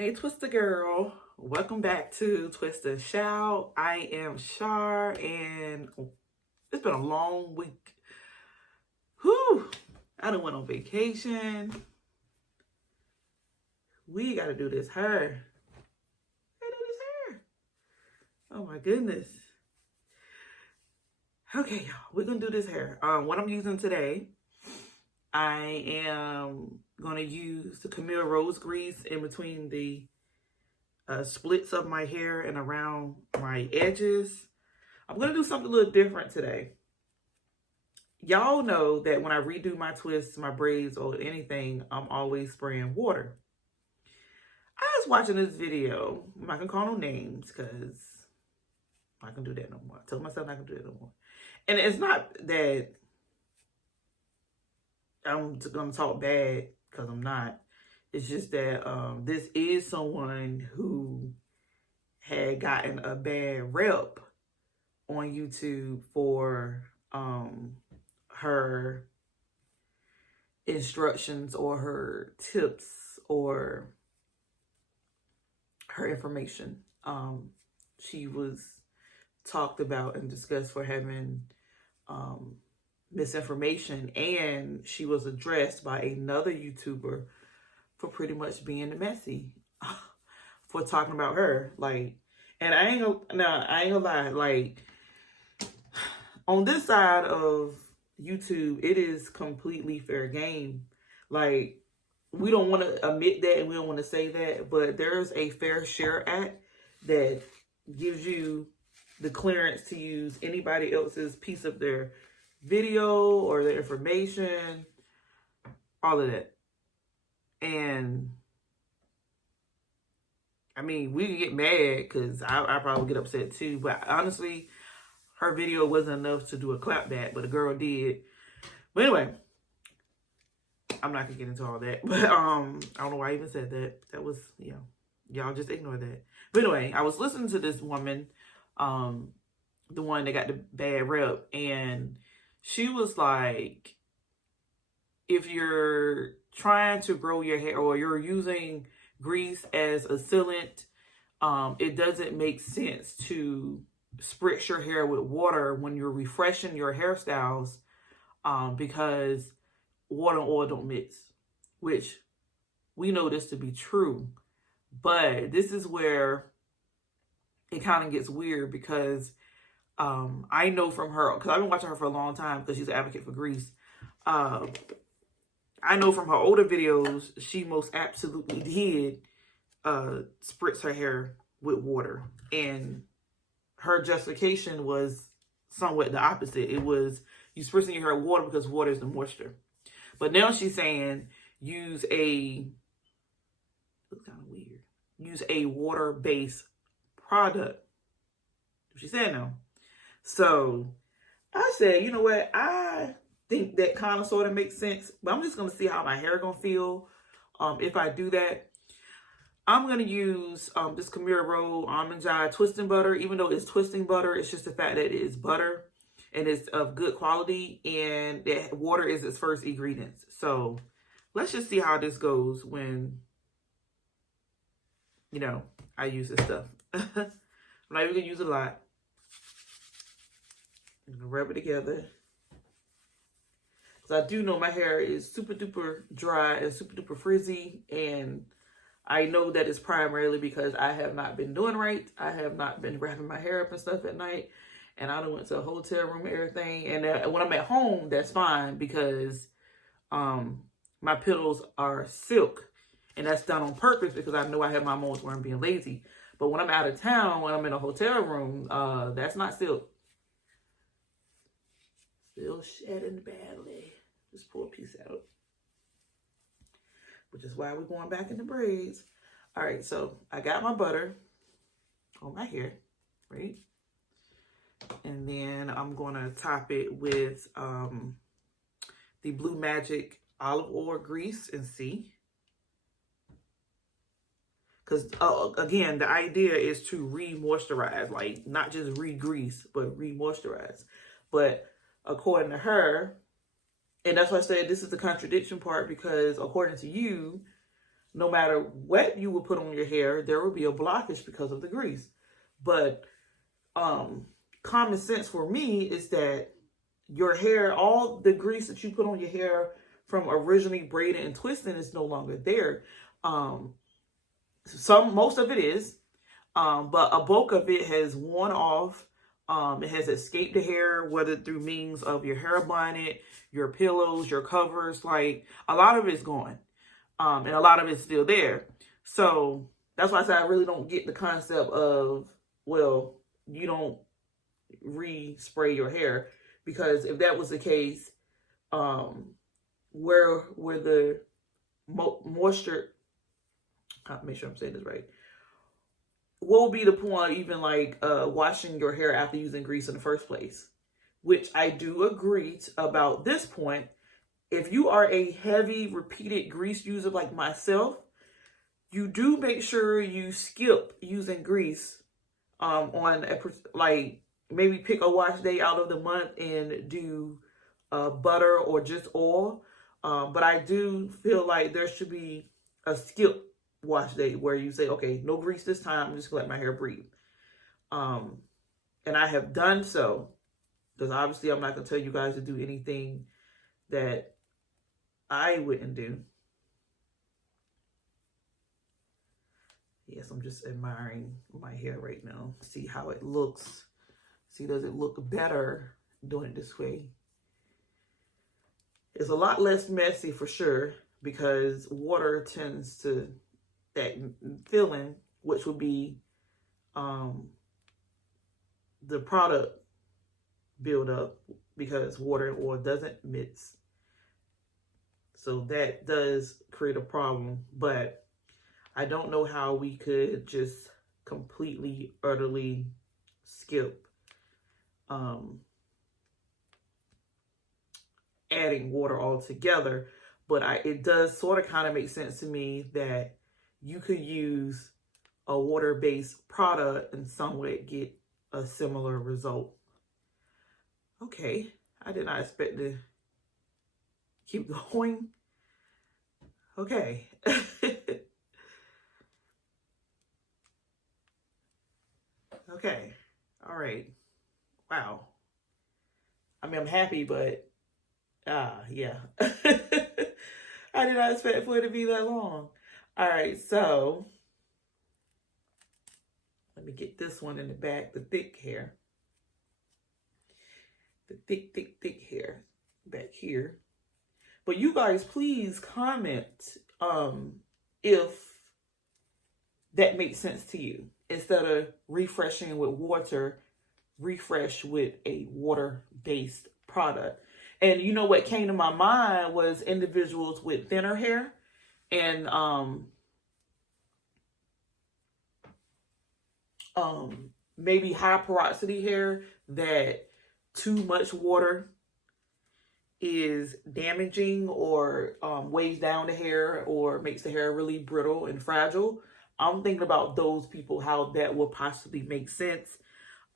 Hey, Twister girl. Welcome back to Twister Shout. I am Shar, and it's been a long week. Whew. I done went on vacation. We got to do this hair. Gotta do this hair. Oh my goodness. Okay, y'all. We're going to do this hair. What I'm using today, I am going to use the Camille Rose Grease in between the splits of my hair and around my edges. I'm going to do something a little different today. Y'all know that when I redo my twists, my braids, or anything, I'm always spraying water. I was watching this video. I'm not going to call no names because I can do that no more. I told myself I can do that no more. And it's not that I'm going to talk bad, because I'm not. It's just that this is someone who had gotten a bad rep on YouTube for her instructions or her tips or her information. She was talked about and discussed for having misinformation, and she was addressed by another YouTuber for pretty much being messy for talking about her. Like, and I ain't gonna lie, like, on this side of YouTube, it is completely fair game. Like, we don't want to admit that and we don't want to say that, but there's a Fair Share Act that gives you the clearance to use anybody else's piece of their video or their information, all of that. And I mean, we can get mad because I probably get upset too. But honestly, her video wasn't enough to do a clapback, but the girl did. But anyway, I'm not gonna get into all that. But I don't know why I even said that. That was, y'all just ignore that. But anyway, I was listening to this woman, the one that got the bad rep, and she was like, if you're trying to grow your hair or you're using grease as a sealant, it doesn't make sense to spritz your hair with water when you're refreshing your hairstyles, because water and oil don't mix, which we know this to be true. But this is where it kind of gets weird, because I know from her, because I've been watching her for a long time because she's an advocate for grease. I know from her older videos, she most absolutely did spritz her hair with water. And her justification was somewhat the opposite. It was, you spritzing your hair with water because water is the moisture. But now she's saying use a, looks kind of weird, use a water-based product. She said no. So I said, you know what, I think that kind of sort of makes sense, but I'm just going to see how my hair going to feel if I do that. I'm going to use this Camille Rose Almond Joy twisting butter. Even though it's twisting butter, it's just the fact that it is butter and it's of good quality, and that water is its first ingredient. So let's just see how this goes when, I use this stuff. I'm not even going to use a lot. I'm going to rub it together. I do know my hair is super duper dry and super duper frizzy, and I know that it's primarily because I have not been doing right. I have not been wrapping my hair up and stuff at night, and I done went to a hotel room and everything. And when I'm at home, that's fine because my pillows are silk, and that's done on purpose because I know I have my moments where I'm being lazy. But when I'm out of town, when I'm in a hotel room, that's not silk. Still shedding badly. Just pull a piece out. Which is why we're going back into braids. All right, so I got my butter on my hair, right? And then I'm going to top it with the Blue Magic olive oil grease and see. Because, again, the idea is to re-moisturize. Like, not just re-grease, but re-moisturize. But according to her, and that's why I said this is the contradiction part, because according to you, no matter what you would put on your hair, there will be a blockage because of the grease. But common sense for me is that your hair, all the grease that you put on your hair from originally braiding and twisting is no longer there. Most of it is, but a bulk of it has worn off. It has escaped the hair, whether through means of your hair bonnet, your pillows, your covers. Like, a lot of it's gone, and a lot of it's still there. So that's why I say I really don't get the concept of, well, you don't respray your hair, because if that was the case, where the moisture, I'll make sure I'm saying this right, what would be the point of even like washing your hair after using grease in the first place? Which I do agree about this point. If you are a heavy repeated grease user like myself, you do make sure you skip using grease on like maybe pick a wash day out of the month and do butter or just oil. But I do feel like there should be a skip wash day where you say, okay, no grease this time, I'm just gonna let my hair breathe. And I have done so, because obviously I'm not gonna tell you guys to do anything that I wouldn't do. Yes, I'm just admiring my hair right now. See how it looks. See, does it look better doing it this way? It's a lot less messy for sure, because water tends to, that filling, which would be the product buildup, because water and oil doesn't mix. So that does create a problem, but I don't know how we could just completely, utterly skip adding water altogether. But it does sort of kind of make sense to me that you could use a water-based product and somewhat get a similar result. Okay, I did not expect to keep going. Okay. Okay. All right. Wow. I mean, I'm happy, but yeah. I did not expect for it to be that long. All right, so let me get this one in the back, the thick hair. The thick hair back here. But you guys, please comment if that makes sense to you. Instead of refreshing with water, refresh with a water-based product. And you know what came to my mind was individuals with thinner hair and maybe high porosity hair that too much water is damaging or weighs down the hair or makes the hair really brittle and fragile. I'm thinking about those people, how that will possibly make sense.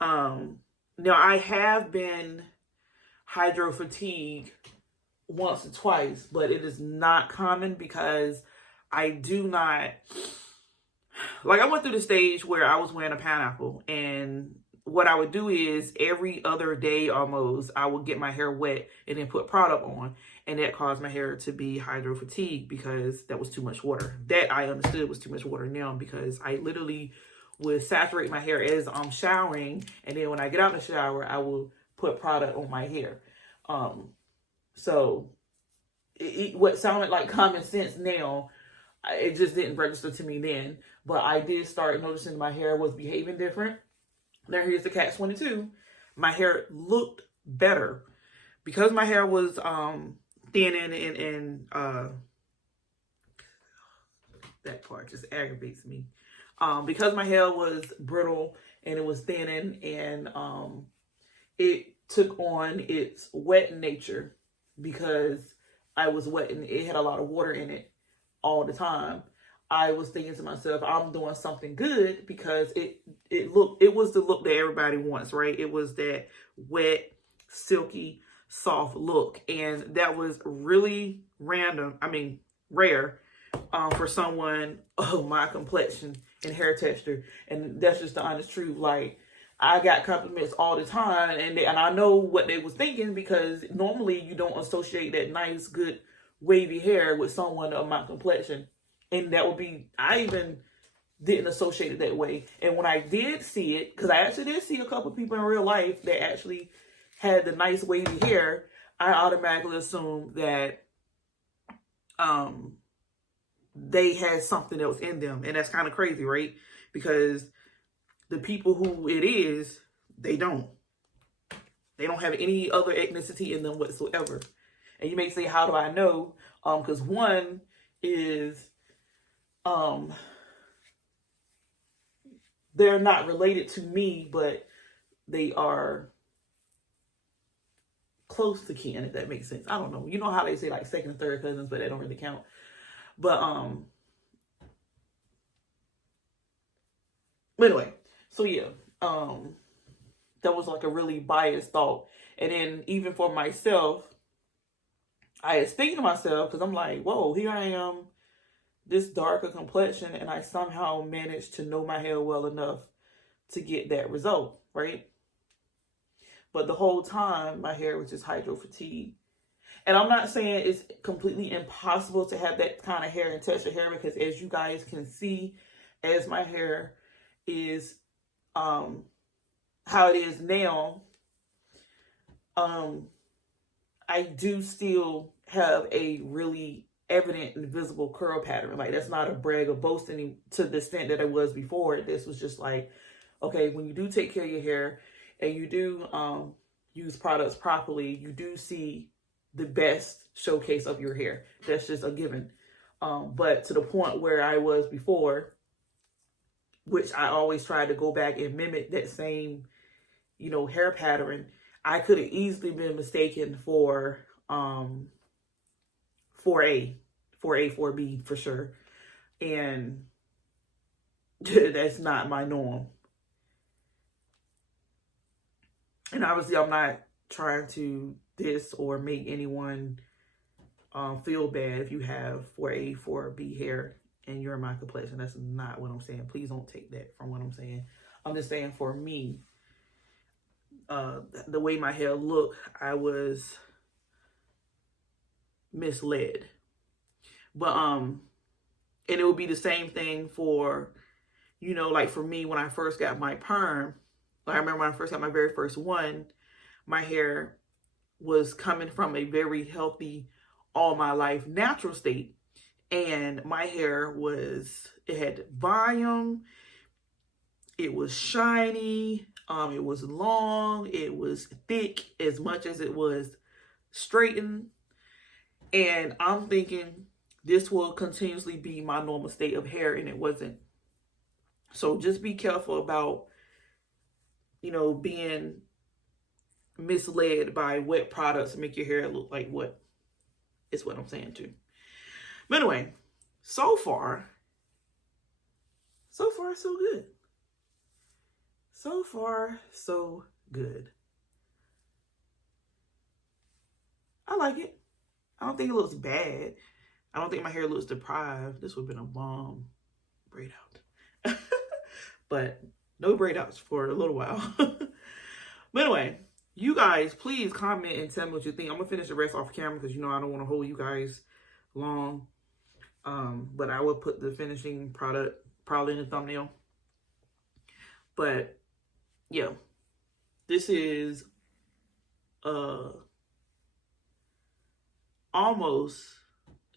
Now, I have been hydro fatigued once or twice, but it is not common because I do not, like, I went through the stage where I was wearing a pineapple, and what I would do is every other day almost, I would get my hair wet and then put product on, and that caused my hair to be hydro fatigued because that was too much water. That I understood was too much water now, because I literally would saturate my hair as I'm showering, and then when I get out of the shower, I will put product on my hair. So what sounded like common sense now, it just didn't register to me then. But I did start noticing my hair was behaving different. Now here's the catch-22. My hair looked better because my hair was thinning and that part just aggravates me. Because my hair was brittle and it was thinning, and it took on its wet nature because I was wet and it had a lot of water in it all the time. I was thinking to myself, I'm doing something good, because it was the look that everybody wants, right? It was that wet, silky, soft look. And that was really rare for someone of my complexion and hair texture. And that's just the honest truth. Like, I got compliments all the time, and I know what they was thinking, because normally you don't associate that nice, good, wavy hair with someone of my complexion. And that would be, I even didn't associate it that way. And when I did see it, because I actually did see a couple of people in real life that actually had the nice wavy hair, I automatically assumed that they had something else in them. And that's kind of crazy, right? Because the people who it is, they don't have any other ethnicity in them whatsoever. And you may say, how do I know? Because one is they're not related to me, but they are close to kin, if that makes sense. I don't know. You know how they say like second and third cousins, but they don't really count. But anyway, so yeah, that was like a really biased thought. And then even for myself, I was thinking to myself, because I'm like, whoa, here I am, this darker complexion, and I somehow managed to know my hair well enough to get that result, right? But the whole time, my hair was just hydro fatigued. And I'm not saying it's completely impossible to have that kind of hair and texture hair, because as you guys can see, as my hair is how it is now, I do still have a really evident and visible curl pattern. Like, that's not a brag or boasting to the extent that it was before. This was just like, okay, when you do take care of your hair and you do use products properly, you do see the best showcase of your hair. That's just a given. But to the point where I was before, which I always tried to go back and mimic that same, hair pattern, I could have easily been mistaken for 4A, 4B for sure. And that's not my norm. And obviously I'm not trying to diss or make anyone feel bad if you have 4A, 4B hair and you're my complexion. That's not what I'm saying. Please don't take that from what I'm saying. I'm just saying, for me, the way my hair looked, I was misled. But and it would be the same thing for, like for me, when I first got my perm. I remember when I first got my very first one, my hair was coming from a very healthy, all my life natural state. And my hair it had volume, it was shiny, it was long, it was thick as much as it was straightened. And I'm thinking this will continuously be my normal state of hair, and it wasn't. So just be careful about, being misled by what products make your hair look like what. Is what I'm saying too. But anyway, so far, so good. So far, so good. I like it. I don't think it looks bad. I don't think my hair looks deprived. This would have been a bomb braid out. But no braid outs for a little while. But anyway, you guys, please comment and tell me what you think. I'm going to finish the rest off camera because, I don't want to hold you guys long. But I will put the finishing product probably in the thumbnail. But, yeah. This is almost,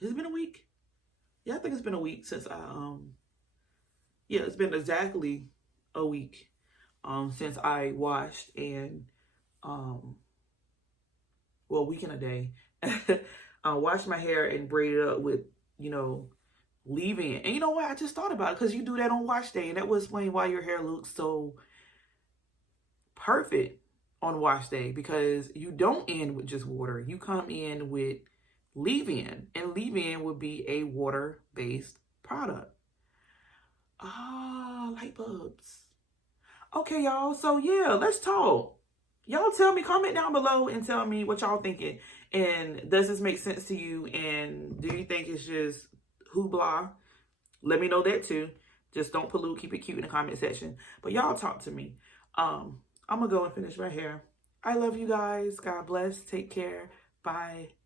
has it been a week? Yeah, I think it's been a week since yeah, it's been exactly a week since I washed and, well, a week and a day, washed my hair and braided up with, leave-in. And you know what? I just thought about it because you do that on wash day, and that would explain why your hair looks so perfect on wash day, because you don't end with just water. You come in with leave-in, and leave-in would be a water-based product. Ah, light bulbs. Okay, y'all. So, yeah, let's talk. Y'all tell me, comment down below and tell me what y'all thinking. And does this make sense to you? And do you think it's just hoopla. Let me know that too. Just don't pollute. Keep it cute in the comment section. But y'all talk to me. I'm going to go and finish my hair. I love you guys. God bless. Take care. Bye.